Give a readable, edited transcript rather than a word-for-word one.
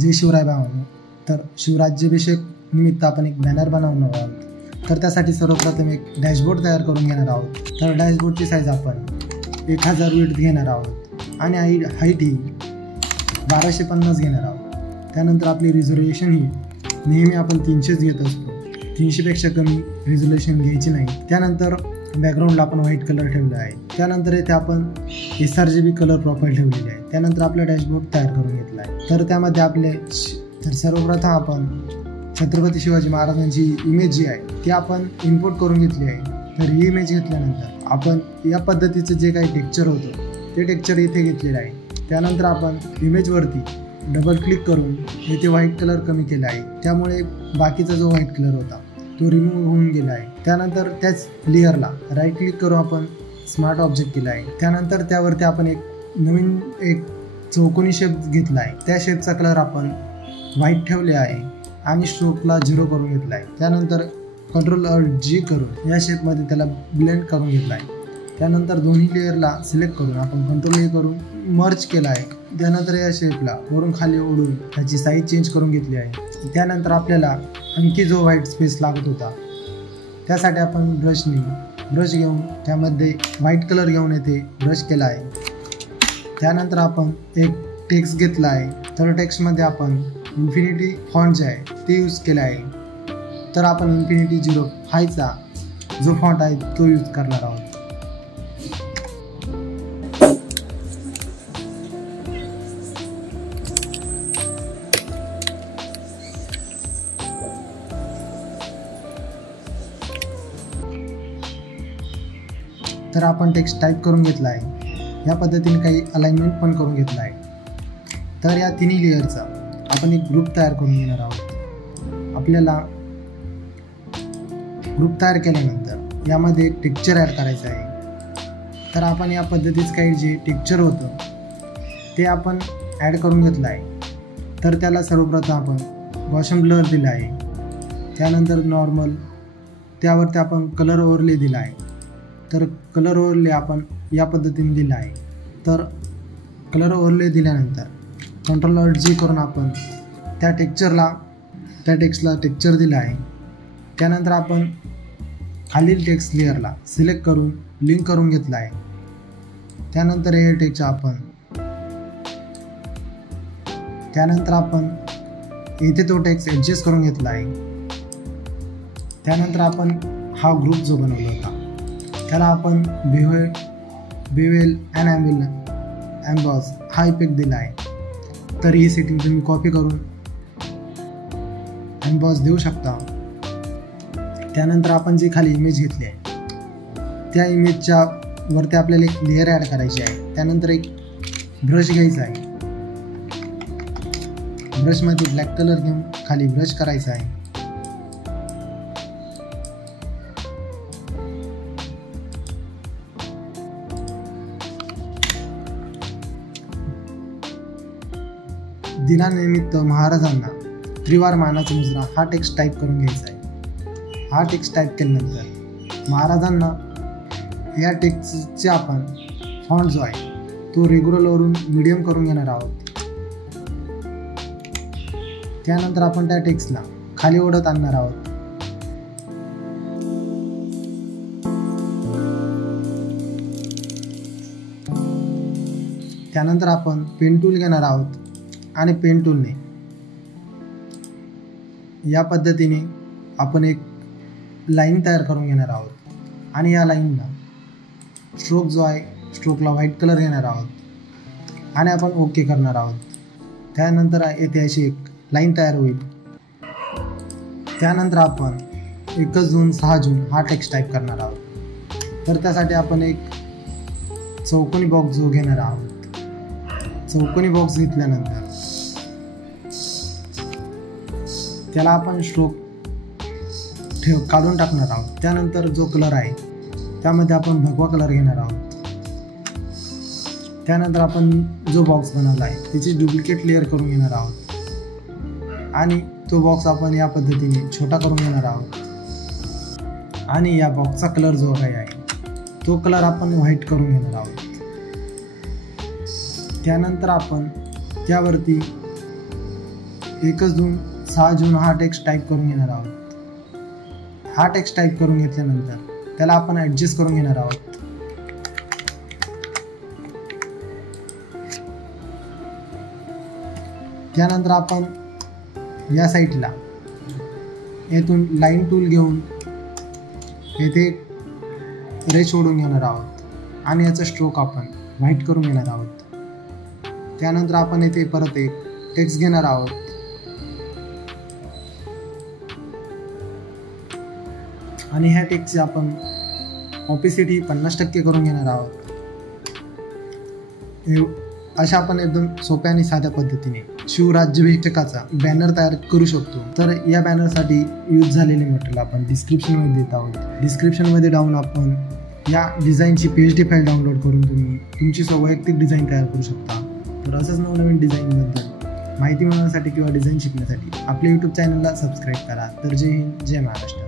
जय शिवराय भावांनो. तर शिवराज्याभिषेक निमित्त आपण एक बॅनर बनवणार आहोत. तर त्यासाठी सर्वप्रथम एक डॅशबोर्ड तयार करून घेणार आहोत. तर डॅशबोर्डची साईज आपण 1000 विड्थ घेणार आहोत आणि हाईट ही 1250 घेणार आहोत. त्यानंतर आपली रिझोल्युशन ही नेहमी आपण 300च घेत असतो. 300पेक्षा कमी रिझोल्युशन घ्यायची नाही. त्यानंतर बॅकग्राऊंडला आपण व्हाईट कलर ठेवला आहे. त्यानंतर इथे आपण sRGB कलर प्रोफाईल ठेवलेली आहे. त्यानंतर आपला डॅशबोर्ड तयार करून घेतला आहे. तर त्यामध्ये तर सर्वप्रथम आपण छत्रपती शिवाजी महाराजांची इमेज जी आहे ती आपण इम्पोर्ट करून घेतली आहे. तर ही इमेज घेतल्यानंतर आपण या पद्धतीचं जे काही टेक्स्चर होतं ते टेक्स्चर इथे घेतलेलं आहे. त्यानंतर आपण इमेजवरती डबल क्लिक करून इथे व्हाईट कलर कमी केला आहे. त्यामुळे बाकीचा जो व्हाईट कलर होता तो रिमूव्ह होऊन गेला आहे. त्यानंतर त्याच लेअरला राईट क्लिक करून आपण स्मार्ट ऑब्जेक्ट केला आहे. त्यानंतर त्यावरती आपण एक चौकोनी शेप घेतला आहे. त्या शेपचा कलर आपण व्हाईट ठेवले आहे आणि स्ट्रोकला 0 करून घेतला आहे. त्यानंतर Ctrl+Alt+G करून या शेपमध्ये त्याला ब्लेंड करून घेतला आहे. त्यानंतर दोन्ही लेअरला सिलेक्ट करून आपण Ctrl+A करून मर्ज केला आहे. त्यानंतर या शेपला वरून खाली ओढून त्याची साईज चेंज करून घेतली आहे. त्यानंतर आपल्याला आणखी जो व्हाईट स्पेस लागत होता त्यासाठी आपण ब्रश घेऊन त्यामध्ये व्हाईट कलर घेऊन येथे ब्रश केला आहे. त्यानंतर आपण एक टेक्स्ट घेतला आहे. तर टेक्स्टमध्ये आपण इन्फिनिटी फॉन्ट जे आहे ते यूज केला आहे. तर आपण इन्फिनिटी 0 हायचा जो फॉन्ट आहे तो यूज करणार आहोत. तर आपण टेक्स्ट टाईप करून घेतला आहे. या पद्धतीने काही अलाइनमेंट पण करून घेतला आहे. तर या तिन्ही लेअरचा आपण एक ग्रुप तयार करून घेणार आहोत. आपल्याला ग्रुप तयार केल्यानंतर यामध्ये एक टेक्स्चर ॲड करायचं आहे. तर आपण या पद्धतीचं काही जे टेक्स्चर होतं ते आपण ॲड करून घेतलं आहे. तर त्याला सर्वप्रथम आपण गॉसियन ब्लर दिला आहे. त्यानंतर नॉर्मल त्यावरती आपण कलर ओव्हरले दिला आहे. तर कलर ओव्हरले आपण या पद्धतीने दिला आहे. तर कलर ओव्हरले दिल्यानंतर Ctrl+Alt+G करून आपण त्या टेक्स्टला टेक्स्चर दिला आहे. त्यानंतर आपण खालील टेक्स्ट लेअरला सिलेक्ट करून लिंक करून घेतला आहे. त्यानंतर हे टेक्स्ट त्यानंतर आपण इथे तो टेक्स्ट ॲडजस्ट करून घेतला आहे. त्यानंतर आपण हा ग्रुप जो बनवला होता त्याला आपण बेवेल अँड एम्बॉस हा इफेक्ट दिला आहे. तर ही सेटिंग तुम्ही कॉपी करून एम्बॉस देऊ शकता. त्यानंतर आपण जी खाली इमेज घेतली आहे त्या इमेजच्या वरती आपल्याला एक लेअर ॲड करायची आहे. त्यानंतर एक ब्रश घ्यायचा आहे. ब्रशमध्ये ब्लॅक कलर घेऊन खाली ब्रश करायचा आहे. दिनानिमित्त महाराजांना त्रिवार मानाचा मुजरा हा टेक्स्ट टाईप करून घ्यायचा आहे. हा टेक्स्ट टाईप केल्यानंतर महाराजांना या टेक्स्टचे आपण फॉन्ट जो आहे तो रेग्युलरवरून मीडियम करून घेणार आहोत. त्यानंतर आपण त्या टेक्स्टला खाली ओढत आणणार आहोत. त्यानंतर आपण पेन टूल घेणार आहोत आणि पेन टूलने या पद्धतीने आपण एक लाईन तयार करून घेणार आहोत. आणि या लाईनला स्ट्रोक जो आहे स्ट्रोकला व्हाईट कलर घेणार आहोत आणि आपण ओके करणार आहोत. त्यानंतर येथे अशी एक लाईन तयार होईल. त्यानंतर आपण 1 जून 6 जून हा टेक्स्ट टाईप करणार आहोत. तर त्यासाठी आपण एक चौकोनी बॉक्स जो घेणार आहोत. चौकोनी बॉक्स घेतल्यानंतर त्याला आपण स्ट्रोक काढून टाकणार आहोत. त्यानंतर जो कलर आहे त्यामध्ये आपण भगवा कलर घेणार आहोत. त्यानंतर आपण जो बॉक्स बनवला आहे त्याची डुप्लिकेट लेअर करून घेणार आहोत आणि तो बॉक्स आपण या पद्धतीने छोटा करून घेणार आहोत. आणि या बॉक्सचा कलर जो काही आहे तो कलर आपण व्हाईट करून घेणार आहोत. त्यानंतर आपण त्यावरती 1 जून 6 जून हा टेक्स्ट टाईप करून घेणार आहोत. हा टेक्स्ट टाईप करून घेतल्यानंतर त्याला आपण ॲडजस्ट करून घेणार आहोत. त्यानंतर आपण या साईडला येथून लाईन टूल घेऊन येथे रेष ओढून घेणार आहोत आणि याचा स्ट्रोक आपण व्हाईट करून घेणार आहोत. त्यानंतर आपण येथे परत एक टेक्स्ट घेणार आहोत आणि ह्या टेक्स्टची आपण ऑपिसिटी 50% करून घेणार आहोत. अशा आपण एकदम सोप्या आणि साध्या पद्धतीने शिवराज्याभिषेकाचा बॅनर तयार करू शकतो. तर या बॅनरसाठी यूज झालेले मटेरियल आपण डिस्क्रिप्शनमध्ये देत आहोत. डिस्क्रिप्शनमध्ये जाऊन आपण या डिझाईनची PHD फाईल डाउनलोड करून तुम्ही तुमची वैयक्तिक डिझाईन तयार करू शकता. तर असंच नवनवीन डिझाईनबद्दल माहिती मिळवण्यासाठी किंवा डिझाईन शिकण्यासाठी आपल्या यूट्यूब चॅनलला सबस्क्राईब करा. तर जय हिंद, जय महाराष्ट्र.